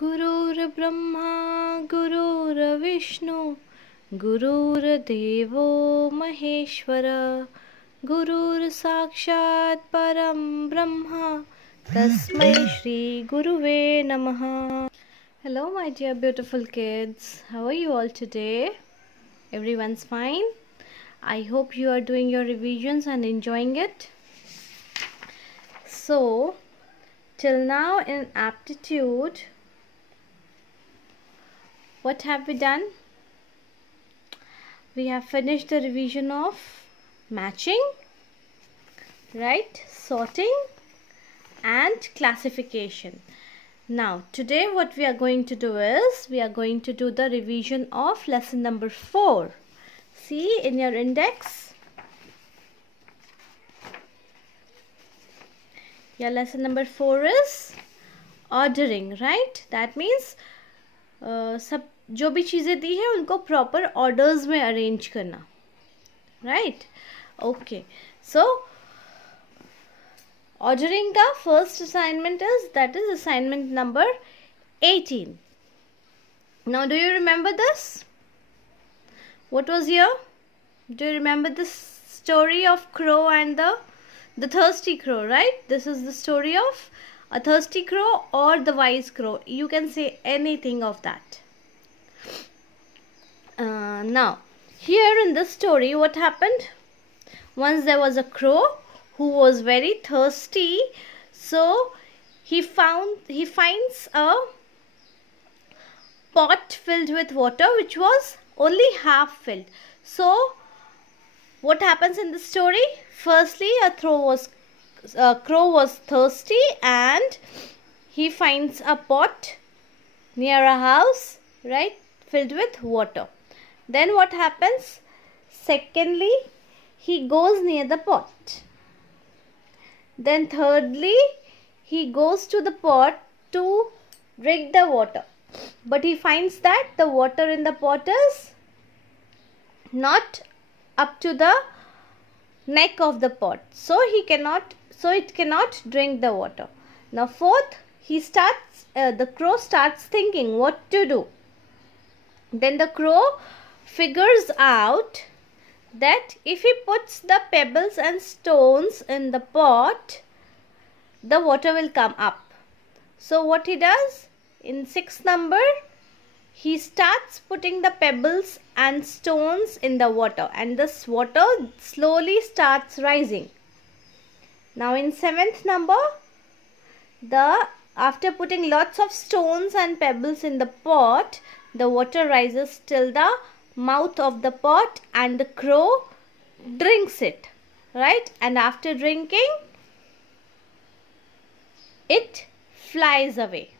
गुरुर्ब्रह्मा गुरुर्विष्णु गुरुर्देवो महेश्वर गुरुर्साक्षात् परं ब्रह्म तस्मै श्री गुरुवे नमः. Hello my dear beautiful kids, how are you all today? Everyone's fine? I hope you are doing your revisions and enjoying it. So till now in aptitude, what have we done? We have finished the revision of matching, right, sorting and classification. Now today what we are going to do is we are going to do the revision of lesson number 4. See in your index, your lesson number 4 is ordering, right? That means सब जो भी चीज़ें दी है उनको proper orders में arrange करना, right? Okay, सो ordering का first assignment is that is assignment number 18. Now do you remember this? What was your, do you remember this story of crow and the thirsty crow, right? This is the story of a thirsty crow or the wise crow. You can say anything of that. Now here in this story, what happened? Once there was a crow who was very thirsty, so he finds a pot filled with water which was only half filled. So what happens in the story? Firstly, a crow was thirsty and he finds a pot near a house, right, filled with water. Then what happens? Secondly, he goes near the pot. Then thirdly, he goes to the pot to drink the water. But he finds that the water in the pot is not up to the neck of the pot. So it cannot drink the water. Now fourth, the crow starts thinking what to do. Then the crow figures out that if he puts the pebbles and stones in the pot, the water will come up. So what he does, in 6th number, he starts putting the pebbles and stones in the water and this water slowly starts rising. Now in 7th number, after putting lots of stones and pebbles in the pot, the water rises till the mouth of the pot and the crow drinks it, right? And after drinking, it flies away.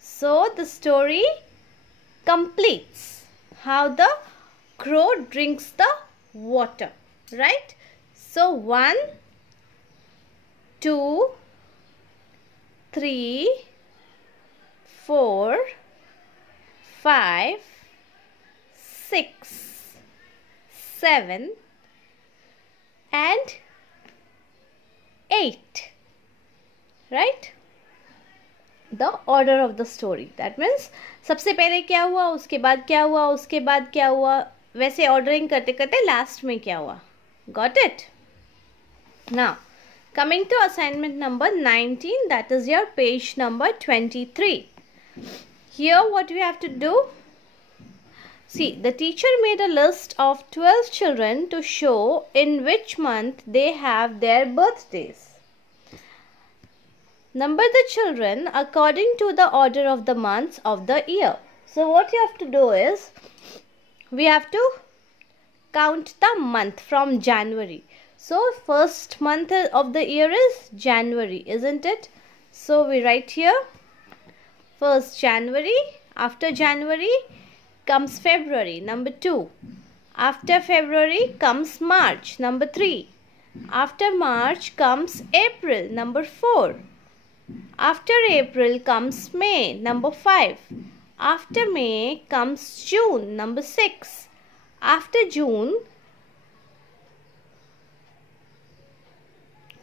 So the story completes how the crow drinks the water, right? So 1, 2, 3, 4, 5, 6, 7 and 8, right? The order of the story. That means सबसे पहले क्या हुआ, उसके बाद क्या हुआ, उसके बाद क्या हुआ, वैसे ऑर्डरिंग करते करते लास्ट में क्या हुआ. Got it? Now coming to assignment number 19, that is your page number 23. Here what we have to do, see, the teacher made a list of 12 children to show in which month they have their birthdays. Number the children according to the order of the months of the year. So what you have to do is, we have to count the month from January. So first month of the year is January, isn't it? So we write here first January. After January comes February, number 2. After February comes March, number 3. After March comes April, number 4. After April comes May, number 5. After May comes June, number 6. After June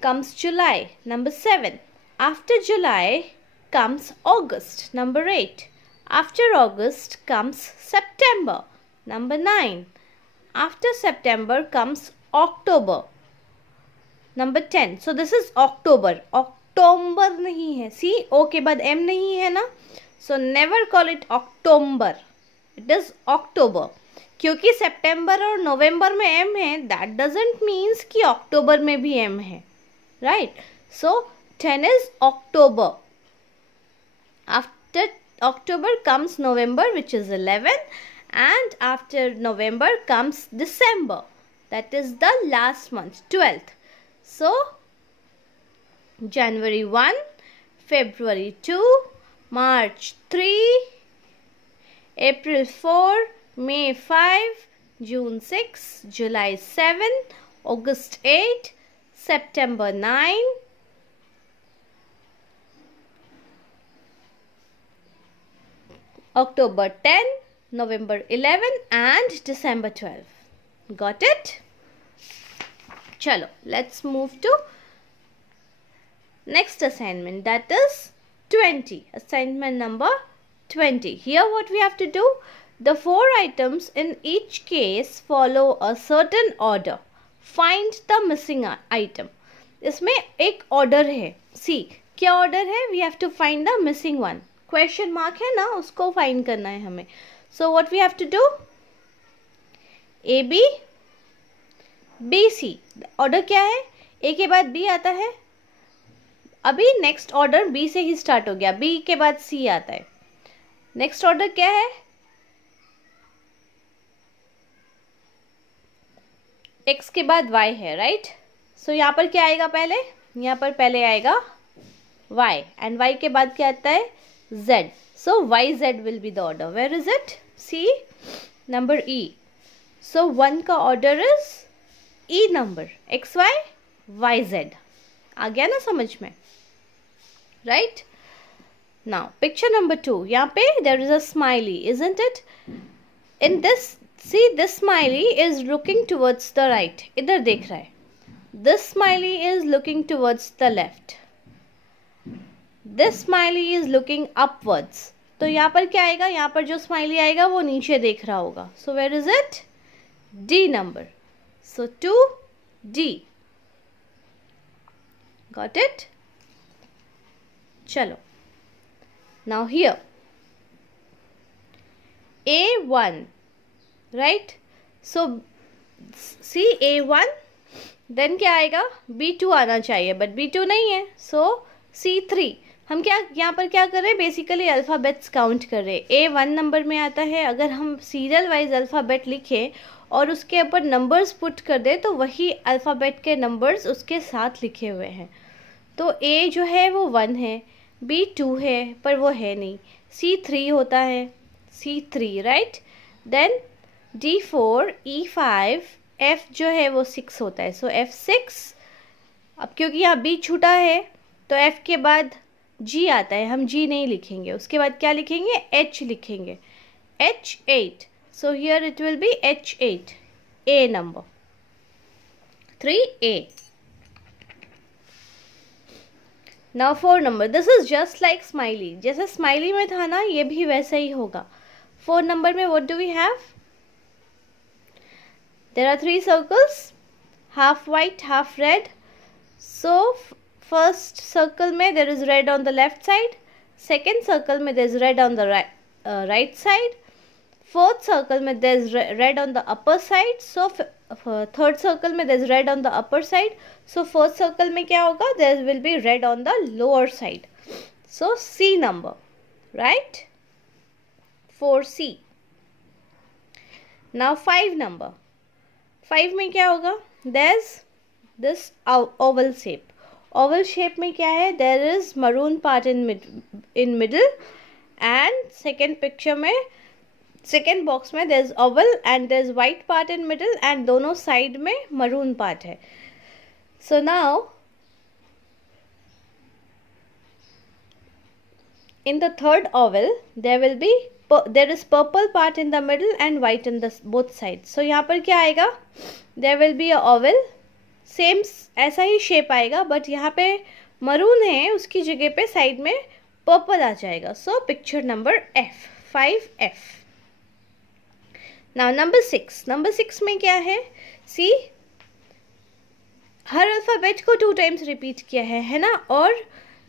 comes July, number 7. After July comes August. Number 8. After August comes September. Number 9. After September comes October. Number 10. So this is October. October नहीं है. See, O के बाद M नहीं है ना. So never call it October. It is October. क्योंकि सितंबर और नवंबर में M है, that doesn't means कि अक्टूबर में भी M है. Right? So 10 is October. After October comes November, which is 11, and after November comes December. That is the last month, 12th. So January 1, February 2, March 3, April 4, May 5, June 6, July 7, August 8, September 9, October 10, November 11 and December 12. Got it? Chalo, let's move to next assignment, that is 20. Assignment number 20. Here what we have to do? The 4 items in each case follow a certain order. Find the missing item. इसमें एक order है. See, क्या order है? We have to find the missing one. Question mark है ना, उसको find करना है हमें. So what we have to do? A B B C. Order क्या है? A के बाद B आता है. अभी next order B से ही start हो गया. B के बाद C आता है. Next order क्या है? X के बाद Y है, right? So यहाँ पर क्या आएगा पहले? यहाँ पर पहले आएगा Y and Y के बाद क्या आता है? Z. So YZ will be the order. Where is it? See, number E. So 1 का order is E number. XY, YZ. आ गया ना समझ में? Right? Now, picture number 2. यहाँ पे there is a smiley, isn't it? In this, see, this smiley is looking towards the right. इधर देख रहा है. This smiley is looking towards the left. This smiley is looking upwards. तो यहाँ पर क्या आएगा? यहाँ पर जो smiley आएगा वो नीचे देख रहा होगा. So where is it? D number. So 2D. Got it? चलो. Now here. A1. Right? So see A1. Then क्या आएगा? B2 आना चाहिए. But B2 नहीं है. So C3. हम क्या यहाँ पर क्या कर रहे हैं? बेसिकली अल्फ़ाबेट्स काउंट कर रहे हैं. A1 नंबर में आता है. अगर हम सीरियल वाइज अल्फ़ाबेट लिखें और उसके ऊपर नंबर्स पुट कर दें तो वही अल्फ़ाबेट के नंबर्स उसके साथ लिखे हुए हैं. तो A जो है वो 1 है, B2 है पर वो है नहीं, C3 होता है, C3 right. Then D4, E5, F जो है वो 6 होता है. सो F6. अब क्योंकि यहाँ B छूटा है तो F के बाद G आता है. हम G नहीं लिखेंगे. उसके बाद क्या लिखेंगे? H लिखेंगे. H8. So here it will be H8. A number. 3A. Now 4 number. This is just like smiley. जैसे smiley में था ना, ये भी वैसा ही होगा. 4 number में what do we have? There are 3 circles. Half white, half red. So first circle में there is red on the left side. Second circle में there is red on the right side. Fourth circle में there is red on the upper side. So third circle में there is red on the upper side. So fourth circle में क्या होगा? There will be red on the lower side. So C number, right? 4C. Now 5 number. 5 में क्या होगा? There's this oval shape. Oval shape में क्या है? There is maroon part in middle and second picture में second box में there is oval and there is white part in middle and दोनों side में maroon part है. So now in the third oval there is purple part in the middle and white in the both sides. So यहाँ पर क्या आएगा? There will be a oval. Same ऐसा ही shape आएगा but यहाँ पे मरून है, उसकी जगह पे साइड में पर्पल आ जाएगा. So picture number F, 5F. Now number 6. Number 6 में क्या है? सी, हर अल्फ़ाबेट को 2 टाइम्स रिपीट किया है ना. और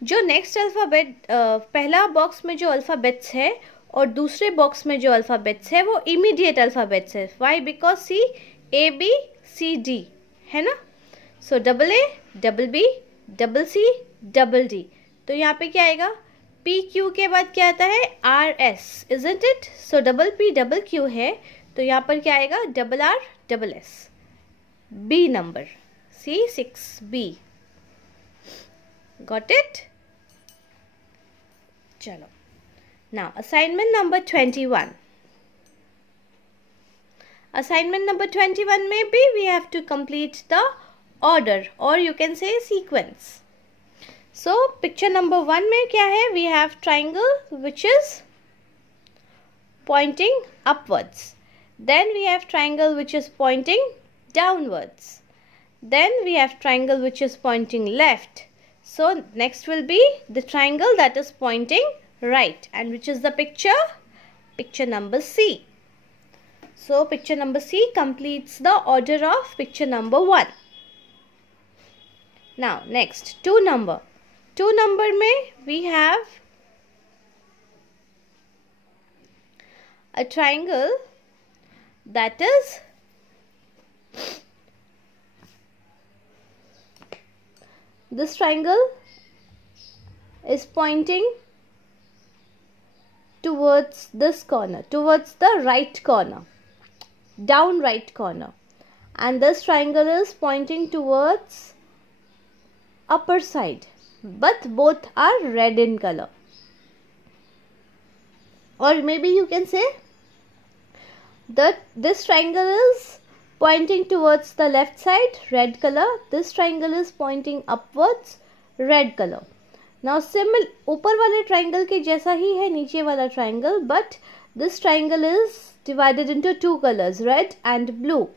जो नेक्स्ट अल्फ़ाबेट, पहला बॉक्स में जो अल्फ़ाबेट्स है और दूसरे बॉक्स में जो अल्फ़ाबेट्स है वो इमीडिएट अल्फ़ाबेट्स है. Why? Because C, A B C D है ना. सो AA, BB, CC, D. तो यहाँ पे क्या आएगा? PQ के बाद क्या आता है? RS, isn't it? So PP, है तो यहाँ पर क्या आएगा? RRSS. B number, C 6B. Got it? चलो. Now assignment number 21. Assignment number 21 में भी we have to complete the order or you can say sequence. So picture number 1 में क्या है? We have triangle which is pointing upwards. Then we have triangle which is pointing downwards. Then we have triangle which is pointing left. So next will be the triangle that is pointing right, and which is the picture? Picture number C. So picture number C completes the order of picture number 1. Now next 2 number. 2 number में we have a triangle that is this triangle is pointing towards this corner, towards the right corner, down right corner, and this triangle is pointing towards upper side, but both are red in color. Or maybe you can say that this triangle is pointing towards the left side, red color. This triangle is pointing upwards, red color. Now similar, ऊपर वाले triangle के जैसा ही है नीचे वाला triangle, but this triangle is divided into 2 colors, red and blue,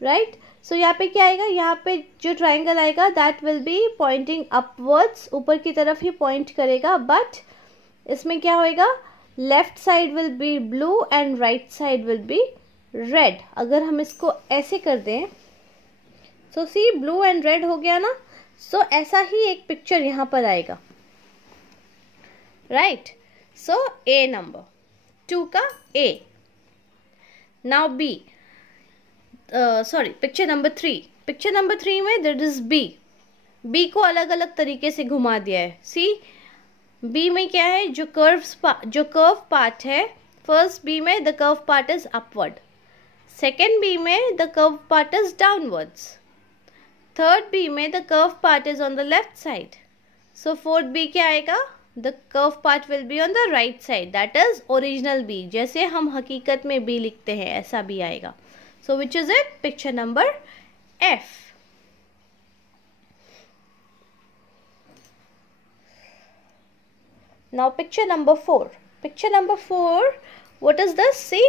right? So यहाँ पे क्या आएगा? यहाँ पे जो triangle आएगा that will be pointing upwards, ऊपर की तरफ ही point करेगा, but इसमें क्या होएगा? Left side will be blue and right side will be red. अगर हम इसको ऐसे कर दें, so see blue and red हो गया ना. So ऐसा ही एक पिक्चर यहाँ पर आएगा, right? So A number 2 का A. Now B. Picture number 3. Picture number 3 में there is B. B को अलग अलग तरीके से घुमा दिया है. See B में क्या है? जो curve part है, first B में the curve part is upward. Second B में the curve part is downwards. Third B में the curve part is on the left side. So fourth B क्या आएगा? The curve part will be on the right side. That is original B. जैसे हम हकीकत में B लिखते हैं ऐसा B आएगा. So which is it? Picture number F. Now picture number 4. Picture number 4. What is this? See,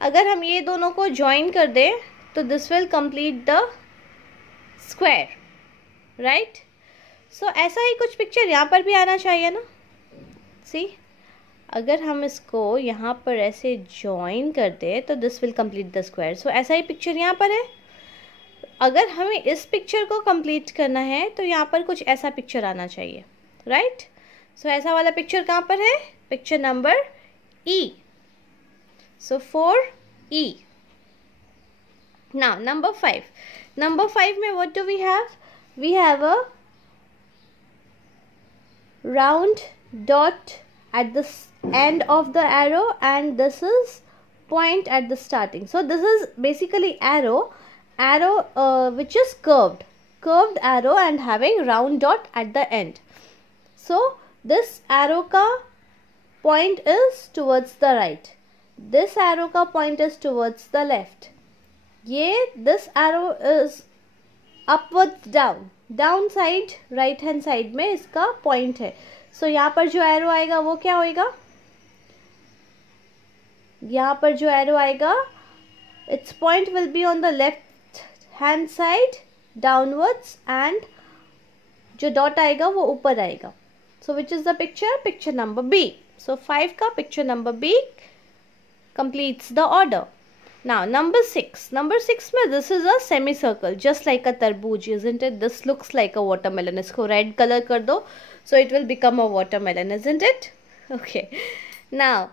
अगर हम ये दोनों को join कर दें तो this will complete the square, right? So ऐसा ही कुछ पिक्चर यहाँ पर भी आना चाहिए ना. See, अगर हम इसको यहाँ पर ऐसे join कर दें तो this will complete the square. So ऐसा ही पिक्चर यहाँ पर है. अगर हमें इस पिक्चर को complete करना है तो यहाँ पर कुछ ऐसा पिक्चर आना चाहिए, right? So ऐसा वाला पिक्चर कहाँ पर है? Picture number E. So 4E. Now number 5. Number 5 में what do we have? We have a round dot at the end of the arrow, and this is point at the starting. So this is basically arrow which is curved arrow and having round dot at the end. So this arrow का point is towards the right. This arrow का point is towards the left. This arrow is upwards down side, right hand side में इसका point है. So यहाँ पर जो arrow आएगा वो क्या होएगा? यहाँ पर जो arrow आएगा, its point will be on the left hand side downwards, and जो dot आएगा वो ऊपर आएगा. So which is the picture? Picture number B. So 5 का picture number B completes the order. Now number 6. Number 6 में this is a semicircle just like a तरबूज, isn't it? This looks like a watermelon. इसको red color कर दो, so it will become a watermelon, isn't it? Okay. Now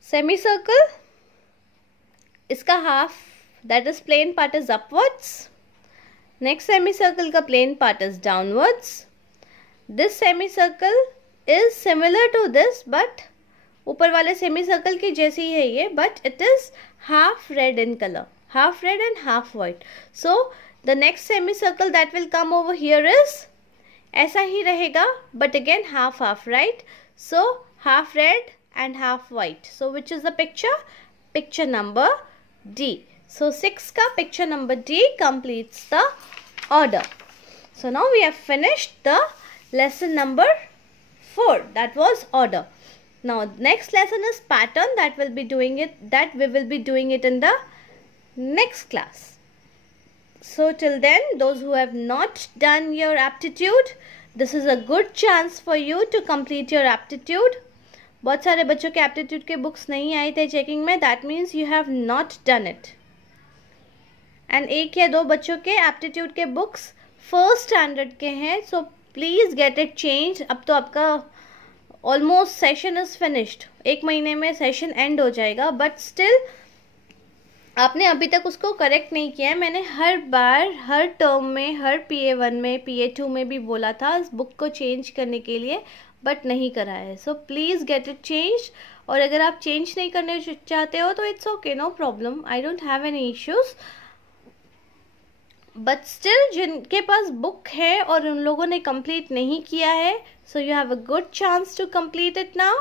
semicircle, इसका half, that is plain part, is upwards. Next semicircle का plain part is downwards. This semicircle is similar to this, but ऊपर वाले semicircle की जैसी है ये, but it is half red in color, half red and half white. So the next semicircle that will come over here is ऐसा ही रहेगा, but again half half, right? So half red and half white. So which is the picture? Picture number D. So 6 का picture number D completes the order. So now we have finished the lesson number 4. That was order. Now next lesson is pattern. That we will be doing it in the next class. So till then, those who have not done your aptitude, this is a good chance for you to complete your aptitude. बहुत सारे बच्चों के aptitude के books नहीं आए थे checking में. That means you have not done it. And एक या दो बच्चों के aptitude के books first standard के हैं. So please get it changed. अब तो आपका almost session is finished. एक महीने में session end हो जाएगा. But still आपने अभी तक उसको करेक्ट नहीं किया है. मैंने हर बार हर टर्म में, हर PA1 में, PA2 में भी बोला था इस बुक को चेंज करने के लिए, बट नहीं करा है. So please get it change. और अगर आप चेंज नहीं करने चाहते हो तो it's okay, no problem, I don't have any issues. But still जिनके पास बुक है और उन लोगों ने कंप्लीट नहीं किया है, so you have a good chance to complete it now.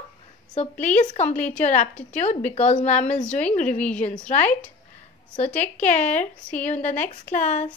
So please complete your aptitude because ma'am is doing revisions, right? So take care. See you in the next class.